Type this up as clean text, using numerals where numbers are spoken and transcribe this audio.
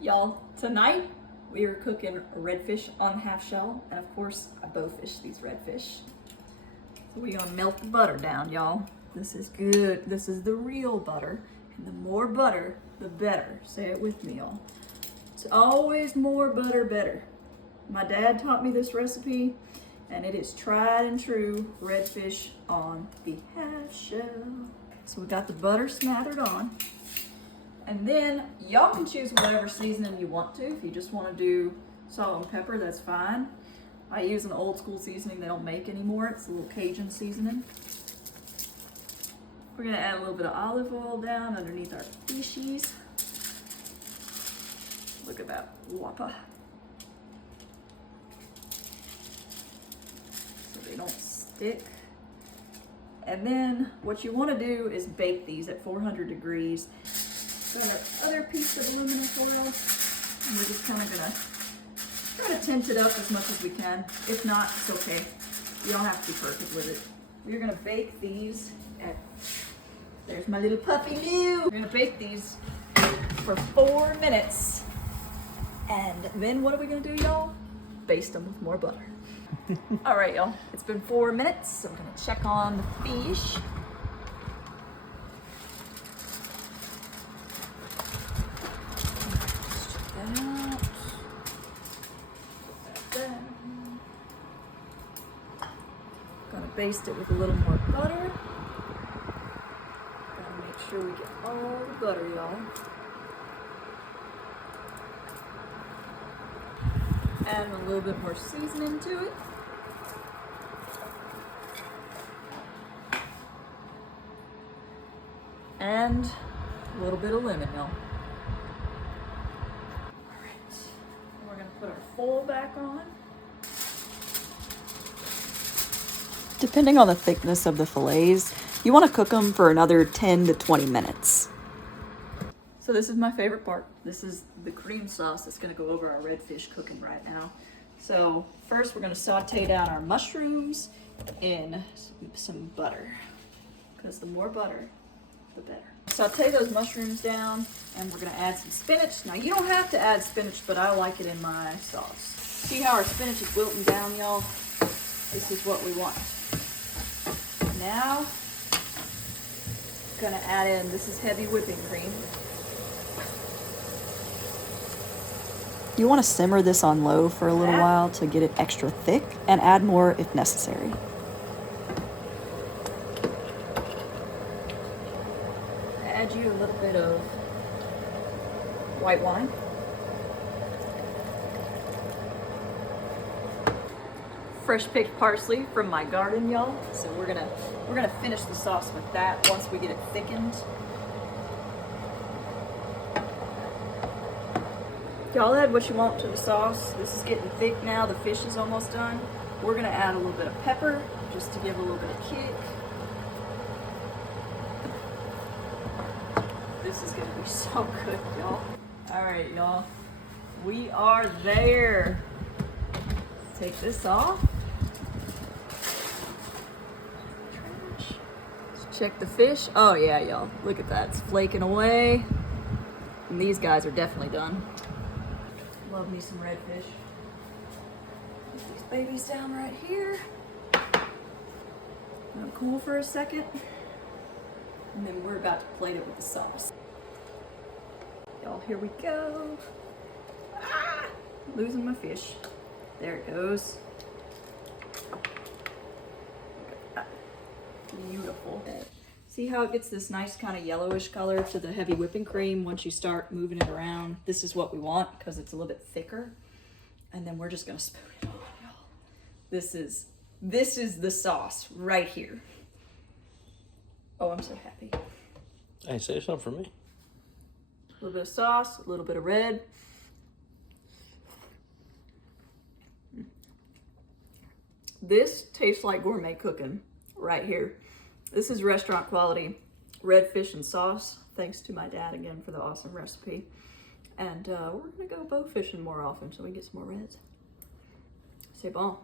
Y'all, tonight we are cooking redfish on half shell, and of course I bowfish these redfish. So we're gonna melt the butter down, y'all. This is good. This is the real butter, and the more butter, the better. Say it with me, y'all. It's always more butter better. My dad taught me this recipe, and it is tried and true redfish on the half shell. So we got the butter smothered on. And then y'all can choose whatever seasoning you want to. If you just want to do salt and pepper, that's fine. I use an old school seasoning they don't make anymore. It's a little Cajun seasoning. We're gonna add a little bit of olive oil down underneath our fishies. Look at that whopper. So they don't stick. And then what you want to do is bake these at 400 degrees. Got our other piece of aluminum foil, and we're just kind of gonna try to tint it up as much as we can. If not, it's okay. You don't have to be perfect with it. We're gonna bake these at, there's my little puppy Lou. We're gonna bake these for 4 minutes. And then what are we gonna do, y'all? Baste them with more butter. All right, y'all, it's been 4 minutes. So I'm gonna check on the fish. Gonna baste it with a little more butter. Gotta make sure we get all the butter, y'all. Add a little bit more seasoning to it. And a little bit of lemon, y'all. All right, we're gonna put our foil back on. Depending on the thickness of the fillets, you want to cook them for another 10 to 20 minutes. So this is my favorite part. This is the cream sauce that's gonna go over our redfish cooking right now. So first we're gonna saute down our mushrooms in some butter, because the more butter, the better. Saute those mushrooms down, and we're gonna add some spinach. Now you don't have to add spinach, but I like it in my sauce. See how our spinach is wilting down, y'all? This is what we want. Now, gonna add in, this is heavy whipping cream. You want to simmer this on low for a little while to get it extra thick, and add more if necessary. Add you a little bit of white wine. Fresh picked parsley from my garden, y'all. So we're gonna finish the sauce with that once we get it thickened. Y'all add what you want to the sauce. This is getting thick now. The fish is almost done. We're gonna add a little bit of pepper just to give a little bit of kick. This is gonna be so good, y'all. All right, y'all. We are there. Let's take this off. Let's check the fish. Oh yeah, y'all. Look at that. It's flaking away. And these guys are definitely done. Love me some redfish. Put these babies down right here. Let them cool for a second. And then we're about to plate it with the sauce. Y'all, here we go. Ah! Losing my fish. There it goes. Look at that. Beautiful. See how it gets this nice kind of yellowish color to the heavy whipping cream once you start moving it around? This is what we want because it's a little bit thicker. And then we're just gonna spoon it on, y'all. This is the sauce right here. Oh, I'm so happy. Hey, save some for me. A little bit of sauce, a little bit of red. This tastes like gourmet cooking right here. This is restaurant quality redfish and sauce. Thanks to my dad again for the awesome recipe. And we're gonna go bow fishing more often so we can get some more reds. C'est bon.